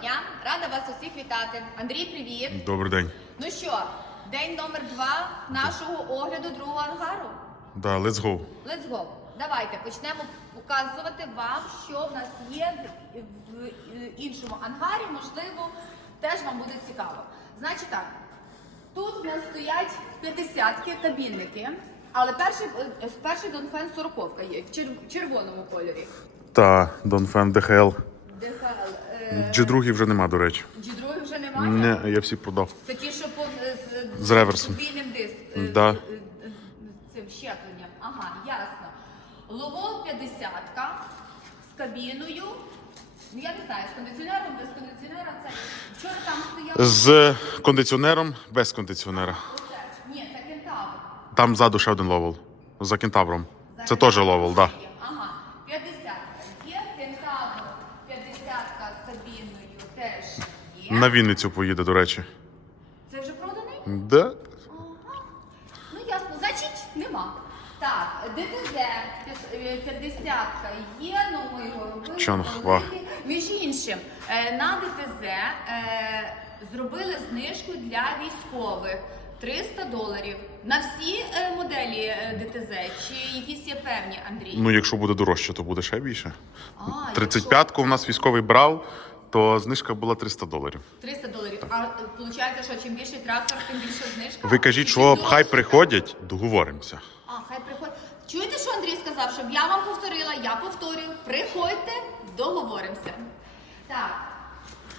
дня! Рада вас усіх вітати. Андрій, привіт! Добрий день. Ну що, день номер два нашого огляду другого ангару. Да, let's go. Let's go. Давайте почнемо показувати вам, що в нас є в, іншому ангарі. Можливо, теж вам буде цікаво. Значить так, тут в нас стоять 50-ки кабінники, але перший, е, перший Донфен 40 є в червоному кольорі. Та, Донфен ДХЛ. ДХЛ. Е, G2 вже нема, до речі. G2 вже немає. Не, я всі продав. Це ті, що по, з, З реверсом. подвійним диск. Да. е, е, е, Цим щепленням. Ага, ясно. Ловол 50-ка з кабіною. Ну, я не знаю, з кондиціонером, без кондиціонера. Це вчора там стояв. З кондиціонером, без кондиціонера. Оце. Ні, це кентавр. Там ззаду ще один ловел. За кентавром. Це теж ловел, так. Да. Ага, 50 Є кентавр 50 з кабіною теж є. На Вінницю поїде, до речі. Це вже проданий? Да? Ага. Ну ясно, значить нема. Так, ДТЗ 50 є, ну ми його робили. Чонхва. робили. Між іншим, е, на ДТЗ е, зробили знижку для військових. 300 доларів на всі е, моделі е, ДТЗ, чи якісь є певні, Андрій? Ну, якщо буде дорожче, то буде ще більше. А, 35-ку у нас військовий брав, то знижка була 300 доларів. 300 доларів. А виходить, що чим більший трактор, тим більше знижка? Ви кажіть, що дорожче хай трактор? приходять, договоримося. А, хай приходять. Чуєте, що Андрій сказав? Щоб я вам повторила, я повторюю. Приходьте, договоримося. Так.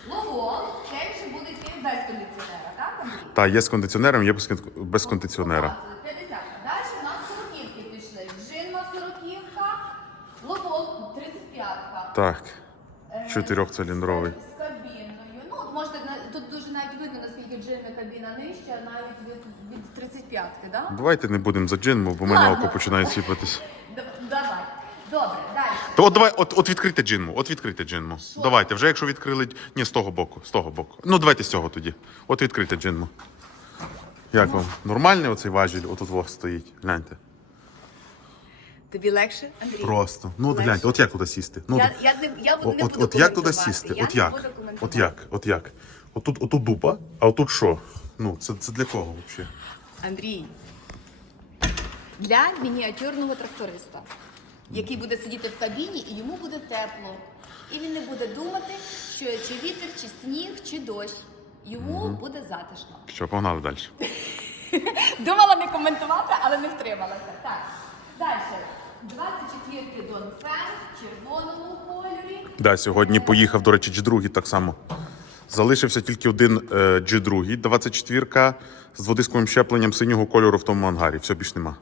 Ловол, це вже буде йти без кондиціонера, так, Андрій? Та, є з кондиціонером, є без кон- без кондиціонера. 50. Далі у нас 40 пішли. Джинма 40 Ловол 35 Так. Чотирьохциліндровий. З кабіною. Ну, от можете, на- тут дуже навіть видно, наскільки джинна кабіна нижча, навіть від, від 35-ки. Да? Давайте не будемо за джин, бо в мене Ладно. око починає сіпатись. Д- Давай. Добре, далі. То от давай, от, от відкрийте джинму, от відкрийте джинму. Давайте, вже якщо відкрили. Ні, з того боку, з того боку. Ну, давайте з цього тоді. От відкрийте джинму. Як вам? Нормальний оцей важіль, отут во стоїть. Гляньте. Тобі легше, Андрій? Просто. Ну, от Легше. гляньте, от як туди сісти. Ну, Я, от- я, не, я О- не от, буду от як туди коментувати. сісти? Я От не як? буду коментувати. От як? От як? Отут, отут дупа, а отут що? Ну, це, це для кого взагалі? Андрій, для мініатюрного тракториста, який буде сидіти в кабіні і йому буде тепло. І він не буде думати, що чи вітер, чи сніг, чи дощ. Йому буде затишно. Що, погнали далі. Думала не коментувати, але не втрималася. Так. Далі. 24-й Дон Фен в червоному кольорі. Да, сьогодні поїхав, до речі, G2 так само. Залишився тільки один е, G2, 24 з дводисковим щепленням синього кольору в тому ангарі. Все більш нема.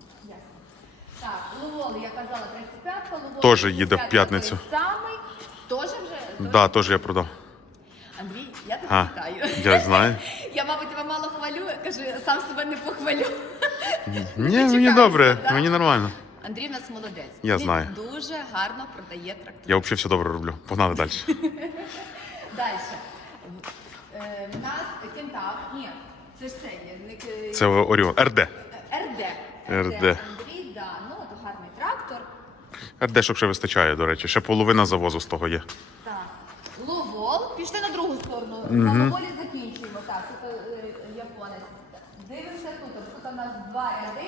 Так, Ловол, я казала, 35-ка, Ловол Тоже їде в п'ятницю. самий. Тоже вже? Так, да, теж я продав. Андрій, я тебе А, вітаю. я знаю. Я, мабуть, тебе мало хвалю, кажу, сам себе не похвалю. Ні, мені добре, да? мені нормально. Андрій в нас молодець. Я Він знаю. дуже гарно продає трактор. Я взагалі все добре роблю. Погнали далі. Далі. Е, в нас кентав. Ні, це ж це є. не к- Це Оріон. РД. РД. РД. Андрій, да, ну от гарний трактор. РД, що ще вистачає, до речі. Ще половина завозу з того є. Так. Ловол. Пішли на другу сторону. На Ловолі закінчуємо. Так, тут е, японець. Дивимося тут. Тут у нас два ряди.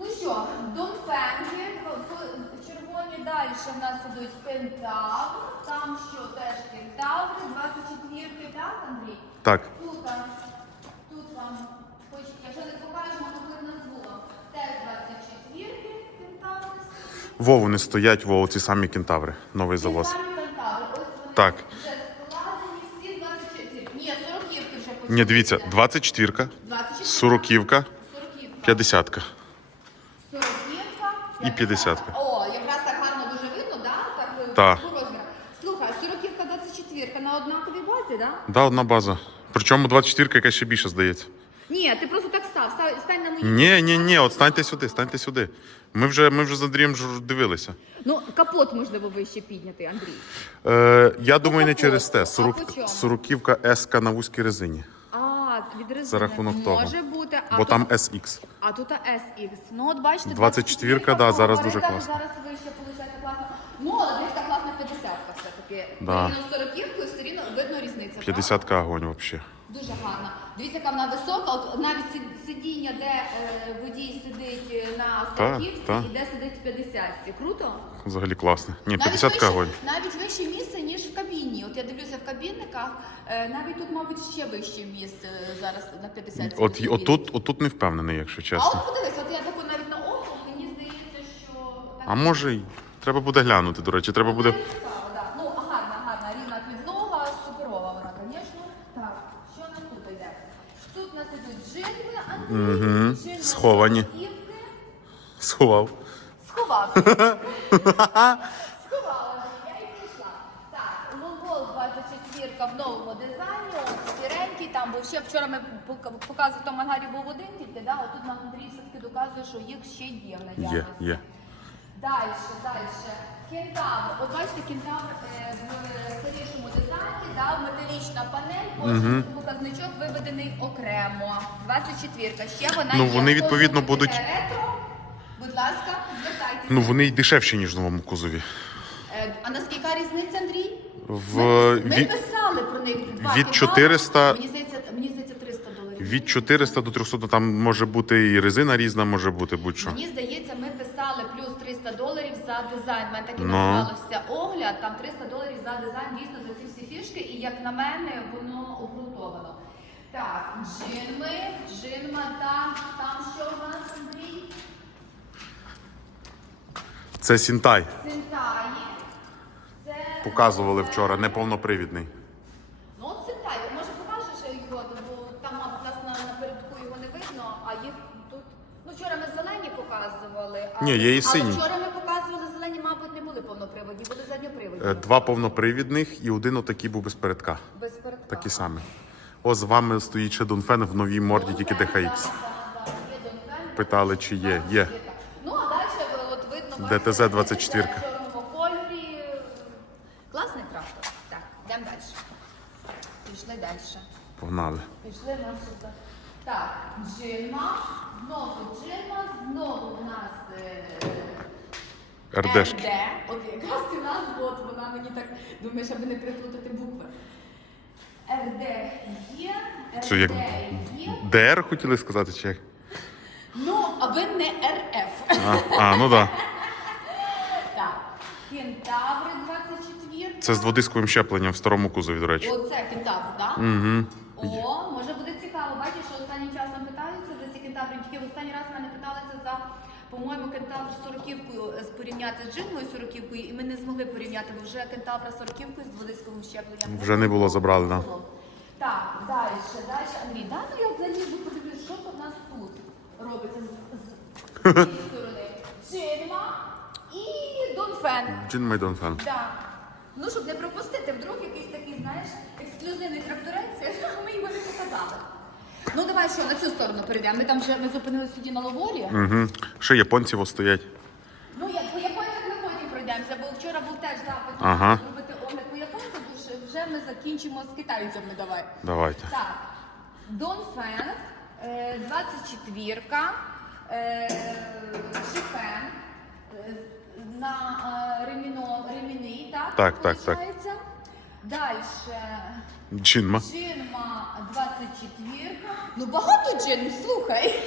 Ну що, Донфенги, по- по- червоні далі в нас ідуть кентавр, там що теж кентаври, 24 так, Андрій? Так. Тут, тут вам, хоч, якщо не покажемо, то буде назву вам. Теж 24 кентаври. Во вони стоять, во ці самі кентаври. Новий завоз. Ті самі кентаври, ось вони Так. вже складені, всі 24. Ні, 40 вже почали. Ні, дивіться, 24, 24, 40, 40 50. 40 І 50-ка. О, якраз так гарно дуже видно, да? Так, Так. розмірах. Слухай, 40 24 на однаковій базі, да? Да, одна база. Причому 24 яка ще більше здається. Ні, ти просто так став, став, стань на мої. Ні, ні, ні, от станьте сюди, станьте сюди. Ми вже, ми вже з Андрієм ж дивилися. Ну, капот можливо вище підняти, Андрій. Е, я думаю, не через те. Сорок, сороківка S на вузькій резині. А, від резини. За рахунок того. Може бути. А Бо тут- там SX. А тут SX. Ну, от бачите, 24-ка, да, зараз дуже класно. Зараз вище, виходить, класно. Ну, десь так 50-ка. Да. Порівняно з 40-кою все рівно видно різниця. правда? 50 огонь взагалі. Дуже гарна. Дивіться, яка вона висока. От навіть сид- сидіння, де е, водій сидить е, на так. і де сидить в 50. Круто? Взагалі класно. Ні, Навіть 50 вище, огонь. навіть вище місце, ніж в кабіні. От я дивлюся в кабінниках, е, навіть тут, мабуть, ще вище місце е, зараз на 50. От, отут, отут не впевнений, якщо А чесно. от подивись, от я таку навіть на око, мені здається, що так. А може й треба буде глянути, до речі, треба буде. Цікаво, да. Ну, гарна, гарна, рівна підлога, суперова вона, звісно. Так, що у нас тут йде? Тут у нас ідуть джинми, Андрій, Мгм. джинми Сховані. Сховав. Сховав. Сховала, я і прийшла. Так, Лонгол 24 в новому дизайні, сіренький, там був ще вчора ми пока- показували, в тому ангарі був один тільки, да? отут нам Андрій все-таки доказує, що їх ще є в наявності. Є, є. Далі, далі. Кентавр. От бачите, кентавр е, в старішому дизайні, да, металічна панель, кожен показничок виведений окремо. 24 Ще вона Ну, є. вони, відповідно, будуть- Ретро. Будь ласка, звертайтеся. Ну вони й дешевші, ніж в новому кузові. Е, А наскільки різниця, Андрій? В, Ми, ми від, писали про них. Два від кентаври. 400 Мені здається, мені здається 300 доларів. від 400 до 300, ну, там може бути і резина різна, може бути будь-що. Мені здається, ми писали плюс 300 доларів за дизайн. Мене так і Ну. називалося огляд. Там 300 доларів за дизайн, дійсно за ці всі фішки. І як на мене, воно обґрунтовано. Так, джинми, джинма, там, там що в нас, Андрій? Це Сінтай. Синтаї. Це... Показували вчора, неповнопривідний. Ну, от Синтаї, може покажеш його, бо там, мабуть, нас на, напередку його не видно, а їх тут... Ну, вчора ми зелені показували. А... Ні, є і Але сині. вчора ми показували зелені, мабуть, не були повноприводні, були задньоприводні. Е, Два повнопривідних і один отакий був без передка. Без передка. Такі самі. О, з вами стоїть ще Донфен в новій морді, тільки DHX. Питали, чи є. Є. Ну, а далі от видно... ДТЗ бачите, 24. в чорному кольорі. Класний трактор. Так, йдемо далі. Пішли далі. Погнали. Пішли наші. Так, джинма. Знову джинма. Знову у нас... Е... РДшки. РД. От якраз і назва, от вона мені так думає, щоб не переплутати букви. РД є, Це як РД є. ДР хотіли сказати, чи як? Ну, аби не РФ. А, а ну так. Да. Так, кентаври 24. Це з дводисковим щепленням в старому кузові, до речі. Оце кентавр, так? Угу. О, може буде цікаво. Бачиш, що останнім часом питаються за ці кентаври. Тільки в останній раз мене питалися за, по-моєму, кентавр з сороківкою е, порівняти з джинмою сороківкою, і ми не змогли порівняти, бо вже кентавра з сороківкою з дводисковим щепленням. Вже не було, забрали, да. Так, далі, далі. Андрій, дай ну я залізу, подивлюсь, що у нас тут робиться з, цієї сторони. Джинма і Донфен. Джин май Донфен. Так. Ну, щоб не пропустити, вдруг якийсь такий, знаєш, ексклюзивний тракторець, ми його не показали. Ну, давай що, на цю сторону перейдемо. Ми там вже ми зупинилися тоді на ловорі. Угу. Ще японці ось стоять. Ну, як по японцях ми потім пройдемося, бо вчора був теж запит Ага. зробити огляд по японцях, тож вже ми закінчимо з китайцями. Давай. Давайте. Так, Донфен, е, 24-ка, е, Шифен, е, на е, реміно, реміни, так? Так, так, так. виходить? Далі. Джинма. Джинма 24. Ну багато джин, слухай.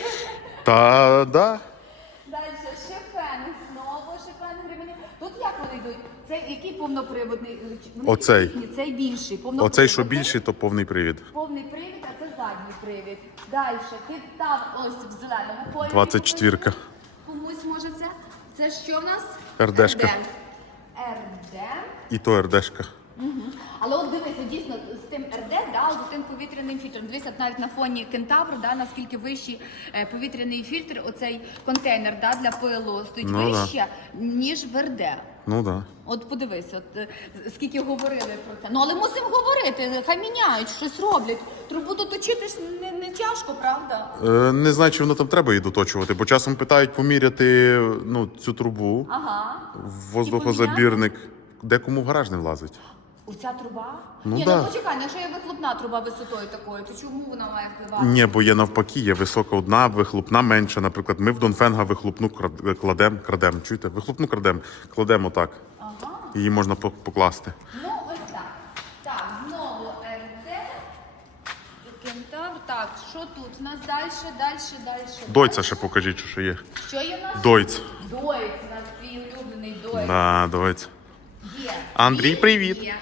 Та да. Далі шифен, знову шифен ремені. Тут як вони йдуть? Це який повноприводний? Вони Оцей. різні, Цей більший. повноприводний. Оцей, що більший, то повний привід. Повний привід, а це задній привід. Далі, ти там ось в зеленому кольорі. 24-ка. Комусь може це. Це що в нас? РДшка. РД. РД. І то РДшка. Але от дивися, дійсно, з тим РД, да, з тим повітряним фільтром. Дивися, навіть на фоні кентавру, да, наскільки вищий е, повітряний фільтр, оцей контейнер да, для пилу стоїть Ну, да. вище, ніж в РД. Ну. Да. От подивися, от, е, скільки говорили про це. Ну але мусимо говорити, хай міняють, щось роблять. Трубу доточити ж не, не тяжко, правда? Е, не знаю, чи воно там треба її доточувати, бо часом питають поміряти ну, цю трубу, Ага. воздухозабірник. Декому в гараж не влазить. Оця труба? Ну, Ні, да. ну почекай, ну, якщо є вихлопна труба висотою такою, то чому вона має впливати? Ні, бо є навпаки, є висока одна, вихлопна менша. Наприклад, ми в Донфенга вихлопну крад- кладем, крадем. Чуєте? Вихлопну крадем, кладемо так. Ага. Її можна по- покласти. Ну, ось так. Так, знову РД. Кентавр. Так, що тут? У нас далі, далі, далі. Дойця ще покажіть, що ще є. Що є в нас? Дойць. Дойць, у нас твій улюблений дойць. Да, дойць. Є. Андрій, Він привіт. Є.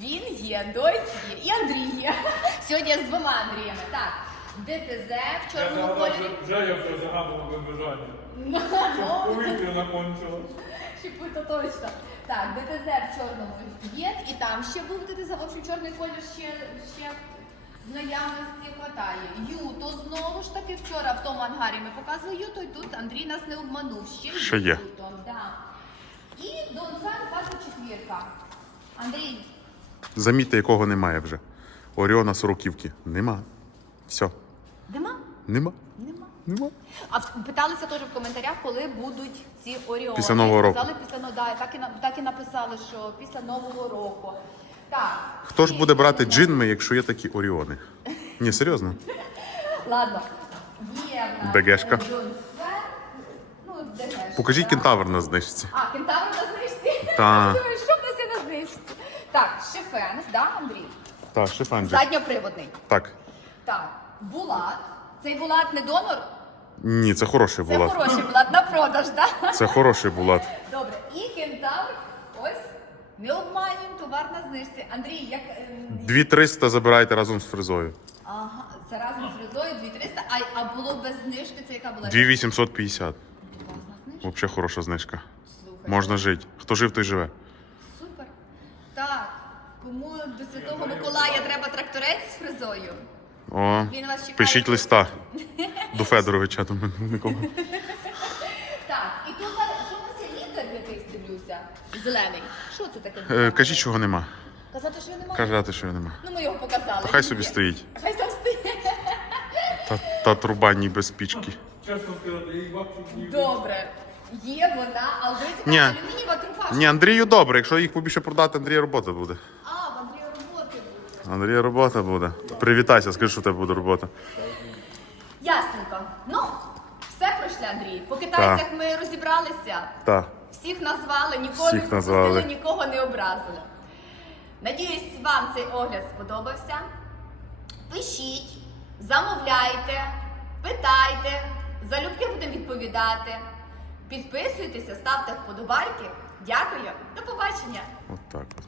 Він є, дойць є. І Андрій є. Сьогодні я з двома Андріями. Так, ДТЗ в Я чорному загадав, кольорі. вже- вже я вже загадував би бажання. Ну, Повітря накончилось. Щепито точно. Так, ДТЗ в чорному є, і там ще був ДТЗ, в общем, чорний колір ще, ще в наявності хватає. Юто знову ж таки вчора в тому ангарі ми показували Юто, і тут Андрій нас не обманув. Ще, Ще є. Юто, да. І Донфен 24. Андрій, Замітьте, якого немає вже. Оріона Сороківки. Нема. Все. нема? Нема. Нема. Нема. А в- питалися теж в коментарях, коли будуть ці Оріони. Після Нового року. Сказали після ну, да, так і на- так і написали, що після Нового року. Так. Хто ж буде брати джинми, якщо є такі Оріони? Ні, серйозно. Ладно. Є в нас. Джон. Ну, ДГшка. Покажіть кентавр на знижці. А, кентавр на знижці? Та. Думаю, що в нас є на знижці? Так, ще фен, да, Андрій? Так, шифанджик. Задньоприводний. Так. Так, Булат. Цей Булат не донор? Ні, це хороший Це булат. хороший Булат на продаж, так? Це хороший булат. Добре, і кентавр, ось, не обманюємо, товар на знижці. Андрій, як... е, 2300 забирайте разом з фрезою. Ага, це разом з фрезою 2300, а, а було без знижки, це яка була? 2850. Класна знижка. Взагалі хороша знижка. Слухай. Можна жити. Хто жив, той живе. Кому до Святого Миколая треба тракторець з фрезою? О, Він вас чекає. пишіть листа до Федоровича. до мене нікого. Так, і тут а, що у нас є лікар якийсь дивлюся? Зелений. Що це таке? Е, Кажіть, чого нема. Казати, що його немає? Казати, що його нема. Ну ми його показали. Хай собі стоїть. Хай там стоїть. Та, та труба ніби спічки. Чесно сказати, я їх бачу. Добре. Є вона, але дивіться, Ні. алюмінієва труба. Ні, Андрію добре. Якщо їх побільше продати, Андрія робота буде. А, в Андрія роботи буде. Андрія робота буде. Привітайся, скажи, що в тебе буде робота. Ясненько. Ну, все пройшли, Андрій. По китайцях ми розібралися. Так. Всіх назвали, нікого Всіх не назвали. нікого не образили. Надіюсь, вам цей огляд сподобався. Пишіть, замовляйте, питайте, залюбки будемо відповідати. Підписуйтеся, ставте вподобайки. Дякую, до побачення! От так от.